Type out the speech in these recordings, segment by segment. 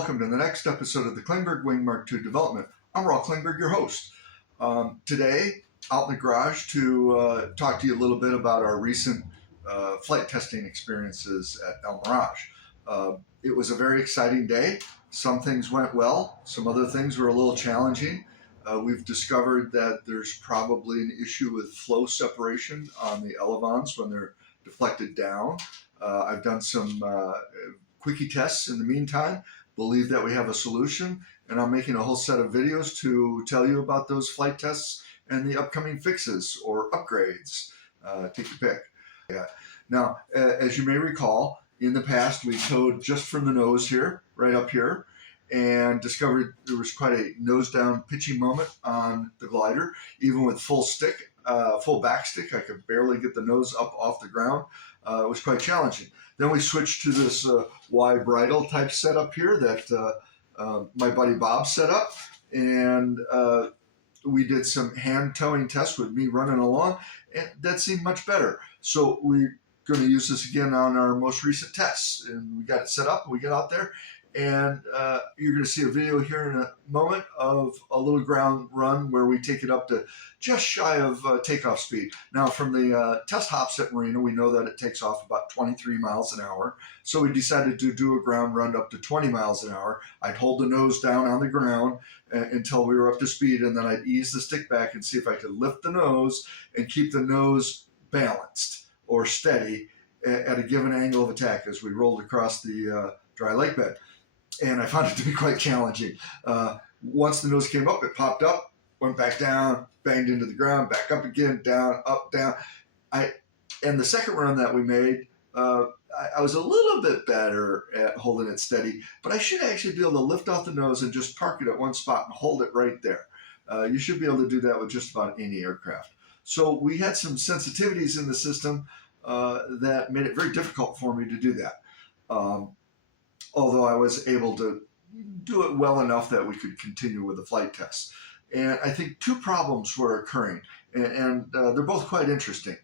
welcome to the next episode of the Klingberg Wing Mark II development. I'm Raul Klingberg, your host. Today, out in the garage to talk to you a little bit about our recent flight testing experiences at El Mirage. It was a very exciting day. Some things went well, some other things were a little challenging. We've discovered that there's probably an issue with flow separation on the elevons when they're deflected down. I've done some quickie tests in the meantime, believe that we have a solution, and I'm making a whole set of videos to tell you about those flight tests and the upcoming fixes or upgrades. Take your pick. Yeah. Now, as you may recall, in the past we towed just from the nose here, right up here, and discovered there was quite a nose down pitching moment on the glider. Even with full back stick, I could barely get the nose up off the ground. It was quite challenging. Then we switched to this Y bridle type setup here that my buddy Bob set up, and we did some hand towing tests with me running along, and that seemed much better. So we're going to use this again on our most recent tests, and we got it set up. We get out there, and you're going to see a video here in a moment of a little ground run where we take it up to just shy of takeoff speed. Now, from the test hops at Marina, we know that it takes off about 23 miles an hour. So we decided to do a ground run up to 20 miles an hour. I'd hold the nose down on the ground until we were up to speed, and then I'd ease the stick back and see if I could lift the nose and keep the nose balanced or steady at a given angle of attack as we rolled across the dry lake bed. And I found it to be quite challenging. Once the nose came up, it popped up, went back down, banged into the ground, back up again, down, up, down. And the second run that we made, I was a little bit better at holding it steady, but I should actually be able to lift off the nose and just park it at one spot and hold it right there. You should be able to do that with just about any aircraft. So we had some sensitivities in the system that made it very difficult for me to do that. Although I was able to do it well enough that we could continue with the flight tests. And I think two problems were occurring, and they're both quite interesting.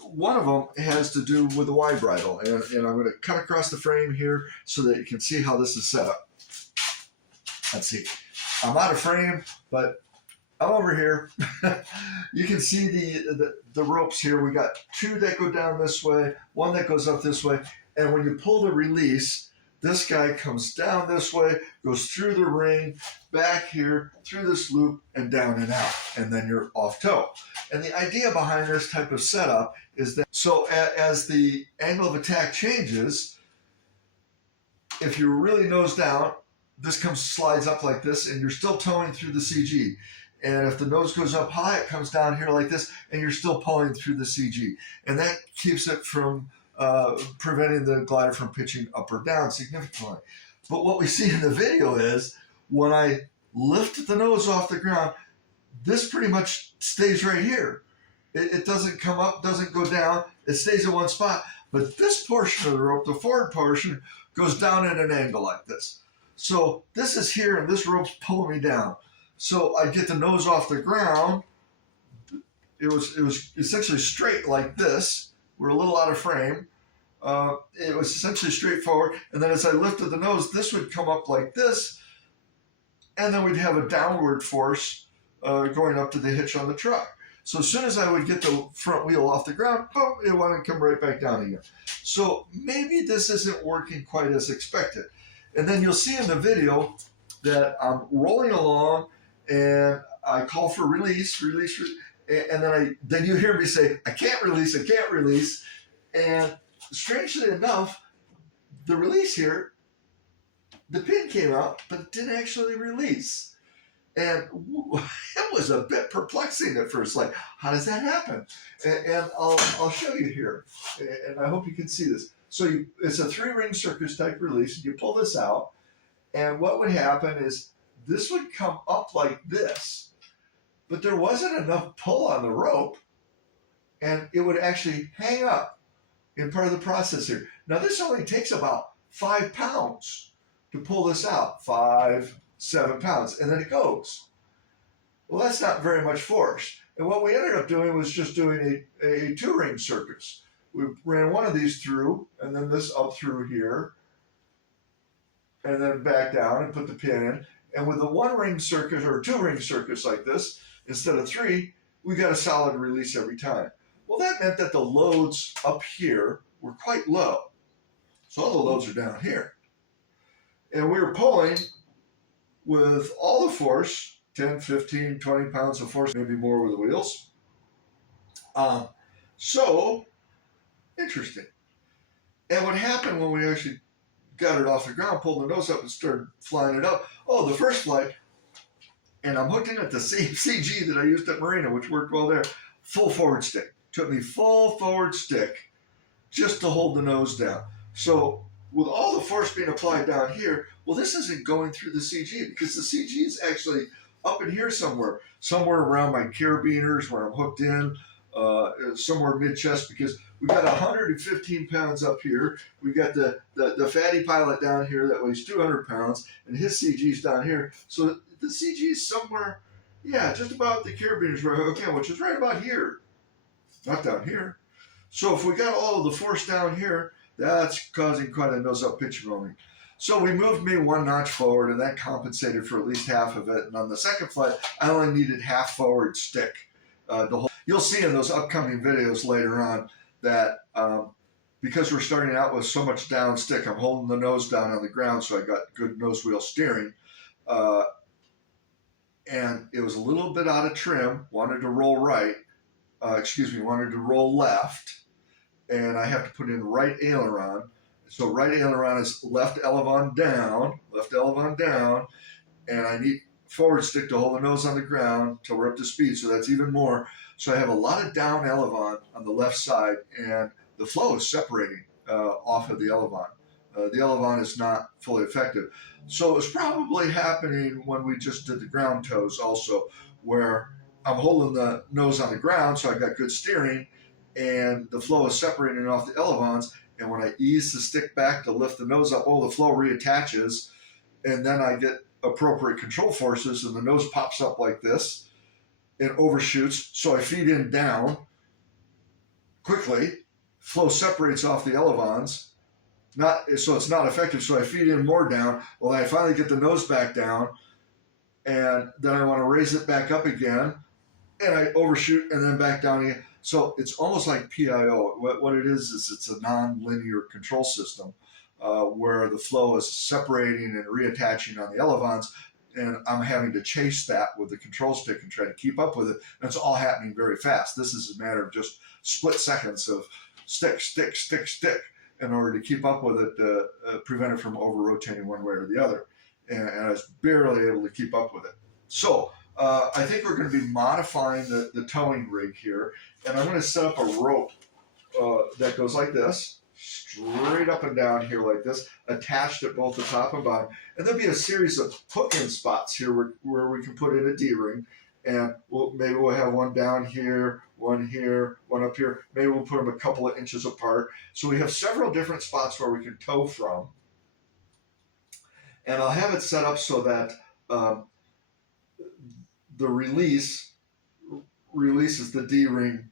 One of them has to do with the Y bridle, and I'm going to cut across the frame here so that you can see how this is set up. Let's see. I'm out of frame, but I'm over here. You can see the ropes here. We got two that go down this way, one that goes up this way, and when you pull the release, this guy comes down this way, goes through the ring, back here, through this loop, and down and out, and then you're off tow. And the idea behind this type of setup is that, so as the angle of attack changes, if you're really nose down, this slides up like this, and you're still towing through the CG. And if the nose goes up high, it comes down here like this, and you're still pulling through the CG. And that keeps it from preventing the glider from pitching up or down significantly. But what we see in the video is when I lift the nose off the ground, this pretty much stays right here. It doesn't come up, doesn't go down, it stays in one spot. But this portion of the rope, the forward portion, goes down at an angle like this. So this is here and this rope's pulling me down. So I get the nose off the ground. It was essentially straight like this. We're a little out of frame. It was essentially straightforward. And then as I lifted the nose, this would come up like this. And then we'd have a downward force going up to the hitch on the truck. So as soon as I would get the front wheel off the ground, boom, it wanted to come right back down again. So maybe this isn't working quite as expected. And then you'll see in the video that I'm rolling along and I call for release, and then you hear me say, I can't release. And strangely enough, the release here, the pin came out, but it didn't actually release. And it was a bit perplexing at first, like, how does that happen? And I'll show you here, and I hope you can see this. So it's a 3-ring circus type release. You pull this out, and what would happen is this would come up like this, but there wasn't enough pull on the rope, and it would actually hang up in part of the process here. Now, this only takes about 5 pounds to pull this out, 5, 7 pounds, and then it goes. Well, that's not very much force. And what we ended up doing was just doing a 2-ring circus. We ran one of these through, and then this up through here, and then back down and put the pin in. And with a 1-ring circuit or 2-ring circuits like this, instead of 3, we got a solid release every time. Well, that meant that the loads up here were quite low. So all the loads are down here. And we were pulling with all the force, 10, 15, 20 pounds of force, maybe more with the wheels. So, interesting. And what happened when we actually got it off the ground, pulled the nose up and started flying it up? Oh, the first flight, and I'm hooked in at the same CG that I used at Marina, which worked well there, full forward stick. Took me full forward stick just to hold the nose down. So with all the force being applied down here, well, this isn't going through the CG because the CG is actually up in here somewhere around my carabiners where I'm hooked in, somewhere mid-chest, because we got 115 pounds up here. We got the fatty pilot down here that weighs 200 pounds, and his CG's down here. So the CG is somewhere, yeah, just about the carabiners where I hook in, which is right about here, not down here. So if we got all of the force down here, that's causing quite a nose-up pitching moment. So we moved me 1 notch forward, and that compensated for at least half of it. And on the second flight, I only needed half forward stick. You'll see in those upcoming videos later on that because we're starting out with so much down stick, I'm holding the nose down on the ground, so I got good nose wheel steering. And it was a little bit out of trim, wanted to roll right. Wanted to roll left, and I have to put in right aileron. So right aileron is left elevon down, and I need forward stick to hold the nose on the ground till we're up to speed, so that's even more. So I have a lot of down elevon on the left side, and the flow is separating off of the elevon. The elevon is not fully effective. So it was probably happening when we just did the ground toes also, where I'm holding the nose on the ground, so I got good steering, and the flow is separating off the elevons. And when I ease the stick back to lift the nose up, the flow reattaches, and then I get appropriate control forces, and the nose pops up like this and overshoots. So I feed in down quickly, flow separates off the elevons, so it's not effective. So I feed in more down. Well, I finally get the nose back down, and then I want to raise it back up again, and I overshoot and then back down again. So it's almost like PIO. What it is it's a non-linear control system where the flow is separating and reattaching on the elevons, and I'm having to chase that with the control stick and try to keep up with it. And it's all happening very fast. This is a matter of just split seconds of stick in order to keep up with it, to prevent it from over-rotating one way or the other. And I was barely able to keep up with it. So I think we're going to be modifying the towing rig here, and I'm going to set up a rope that goes like this, straight up and down here like this, attached at both the top and bottom. And there'll be a series of hook-in spots here where we can put in a D-ring, and maybe we'll have one down here, one up here. Maybe we'll put them a couple of inches apart. So we have several different spots where we can tow from. And I'll have it set up so that the release releases the D-ring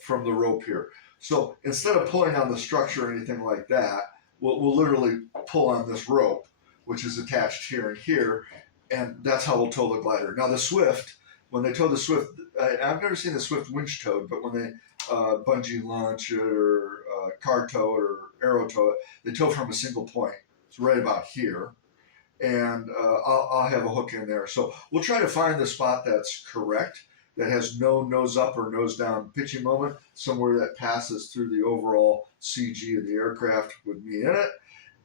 from the rope here. So instead of pulling on the structure or anything like that, we'll literally pull on this rope, which is attached here and here, and that's how we'll tow the glider. Now the Swift, when they tow the Swift, I've never seen the Swift winch towed, but when they bungee launch it or car tow it or arrow tow it, they tow from a single point. It's right about here. And I'll have a hook in there. So we'll try to find the spot that's correct, that has no nose up or nose down pitching moment, somewhere that passes through the overall CG of the aircraft with me in it.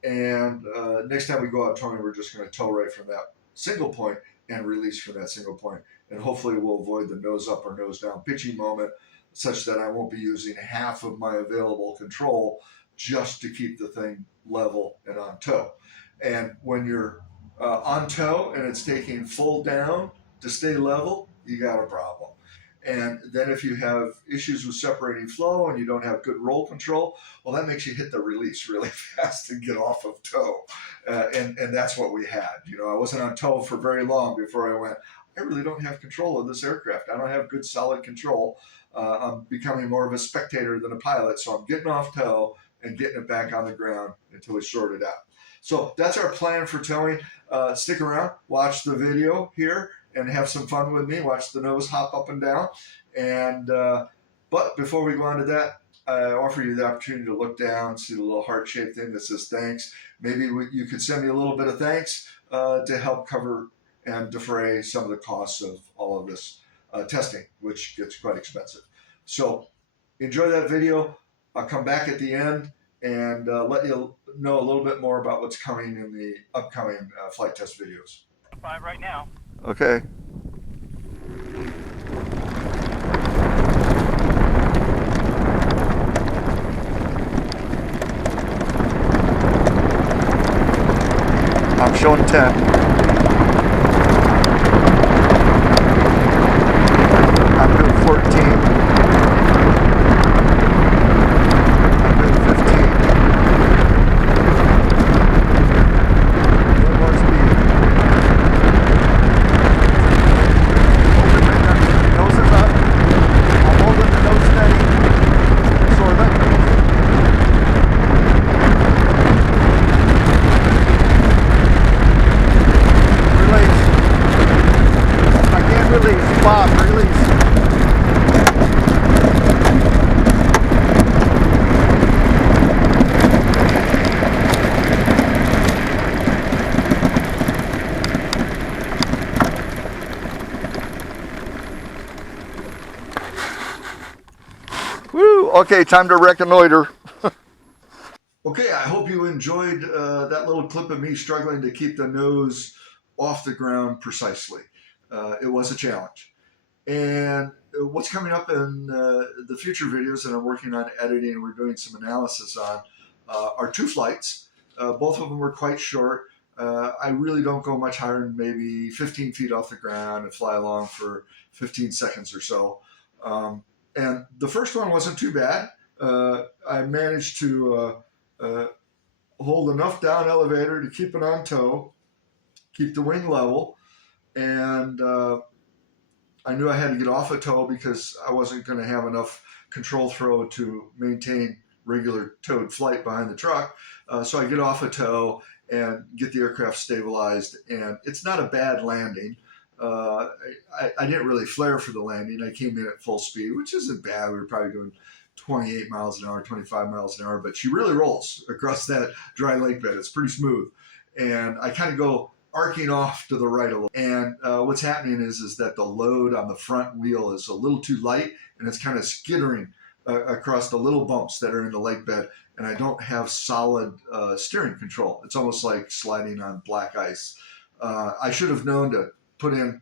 And next time we go out towing, we're just going to tow right from that single point and release from that single point. And hopefully we'll avoid the nose up or nose down pitching moment, such that I won't be using half of my available control just to keep the thing level and on tow. And when you're on tow and it's taking full down to stay level, you got a problem. And then if you have issues with separating flow and you don't have good roll control, well, that makes you hit the release really fast and get off of tow. And that's what we had. I wasn't on tow for very long before I went, I really don't have control of this aircraft. I don't have good solid control. I'm becoming more of a spectator than a pilot. So I'm getting off tow and getting it back on the ground until we sort it out. So that's our plan for towing. Stick around, watch the video here, and have some fun with me. Watch the nose hop up and down. And but before we go on to that, I offer you the opportunity to look down, see the little heart-shaped thing that says thanks. Maybe you could send me a little bit of thanks to help cover and defray some of the costs of all of this testing, which gets quite expensive. So enjoy that video. I'll come back at the end and let you know a little bit more about what's coming in the upcoming flight test videos. 5 right now. Okay. I'm showing 10. I'm doing 14. I'm doing 15. One more speed. Nose is up. I'm holding the nose steady. Sort of. Release. I can't release. Bob, release. Woo! Okay, time to reconnoiter. Okay, I hope you enjoyed that little clip of me struggling to keep the nose off the ground precisely. It was a challenge. And what's coming up in the future videos that I'm working on editing and we're doing some analysis on are 2 flights. Both of them were quite short. I really don't go much higher than maybe 15 feet off the ground and fly along for 15 seconds or so. And the first one wasn't too bad. I managed to hold enough down elevator to keep it on tow, keep the wing level, and I knew I had to get off a tow because I wasn't going to have enough control throw to maintain regular towed flight behind the truck. So I get off a tow and get the aircraft stabilized, and it's not a bad landing. I didn't really flare for the landing. I came in at full speed, which isn't bad. We were probably doing 28 miles an hour, 25 miles an hour, but she really rolls across that dry lake bed. It's pretty smooth. And I kind of go arcing off to the right a little. And what's happening is that the load on the front wheel is a little too light, and it's kind of skittering across the little bumps that are in the lake bed. And I don't have solid steering control. It's almost like sliding on black ice. I should have known to put in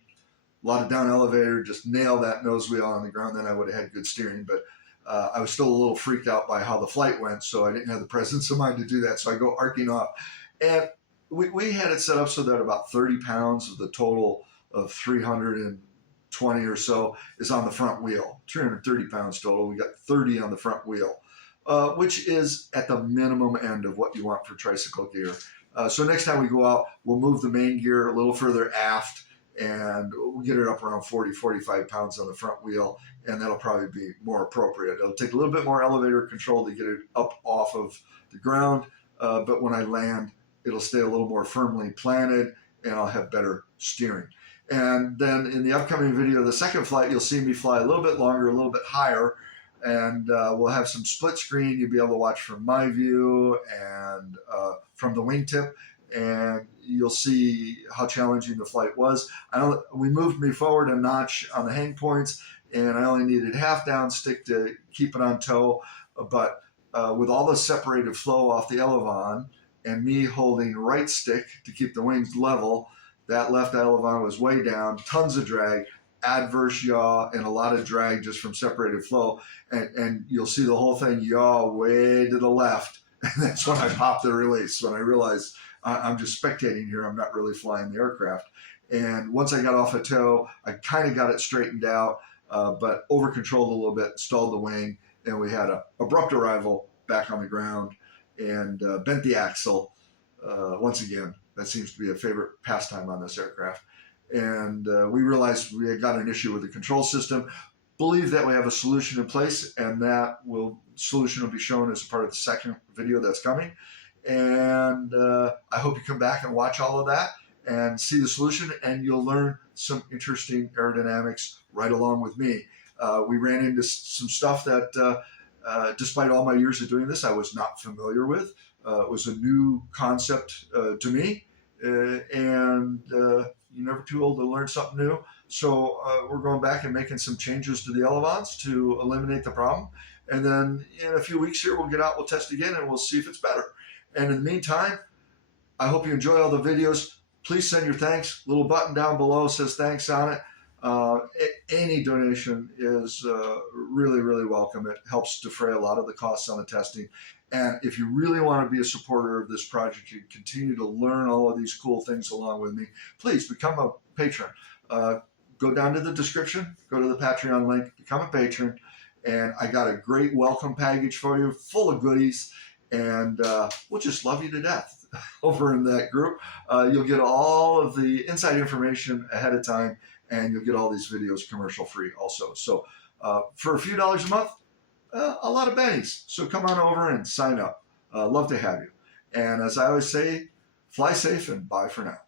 a lot of down elevator, just nail that nose wheel on the ground, then I would have had good steering. But I was still a little freaked out by how the flight went, so I didn't have the presence of mind to do that. So I go arcing off. And we had it set up so that about 30 pounds of the total of 320 or so is on the front wheel. 330 pounds total. We got 30 on the front wheel, which is at the minimum end of what you want for tricycle gear. So next time we go out, we'll move the main gear a little further aft, and we'll get it up around 40, 45 pounds on the front wheel, and that'll probably be more appropriate. It'll take a little bit more elevator control to get it up off of the ground, but when I land, it'll stay a little more firmly planted, and I'll have better steering. And then in the upcoming video, the second flight, you'll see me fly a little bit longer, a little bit higher, and we'll have some split screen. You'll be able to watch from my view and from the wingtip, and you'll see how challenging the flight was. We moved me forward a notch on the hang points, and I only needed half down stick to keep it on tow. But with all the separated flow off the elevon and me holding right stick to keep the wings level, that left elevon was way down, tons of drag, adverse yaw, and a lot of drag just from separated flow. And you'll see the whole thing yaw way to the left. And that's when I popped the release, when I realized I'm just spectating here. I'm not really flying the aircraft. And once I got off a tow, I kind of got it straightened out, but over-controlled a little bit, stalled the wing, and we had an abrupt arrival back on the ground and bent the axle. Once again, that seems to be a favorite pastime on this aircraft. And we realized we had got an issue with the control system. Believe that we have a solution in place, and that solution will be shown as part of the second video that's coming. And I hope you come back and watch all of that and see the solution, and you'll learn some interesting aerodynamics right along with me. We ran into some stuff that, despite all my years of doing this, I was not familiar with. It was a new concept to me, and you're never too old to learn something new. So we're going back and making some changes to the elevons to eliminate the problem. And then in a few weeks here, we'll get out, we'll test again, and we'll see if it's better. And in the meantime, I hope you enjoy all the videos. Please send your thanks. Little button down below says thanks on it. Any donation is really, really welcome. It helps defray a lot of the costs on the testing. And if you really want to be a supporter of this project, you continue to learn all of these cool things along with me, please become a patron. Go down to the description, go to the Patreon link, become a patron. And I got a great welcome package for you, full of goodies. And we'll just love you to death over in that group. You'll get all of the inside information ahead of time, and you'll get all these videos commercial free also. So for a few dollars a month, a lot of bennies. So come on over and sign up. Love to have you. And as I always say, fly safe and bye for now.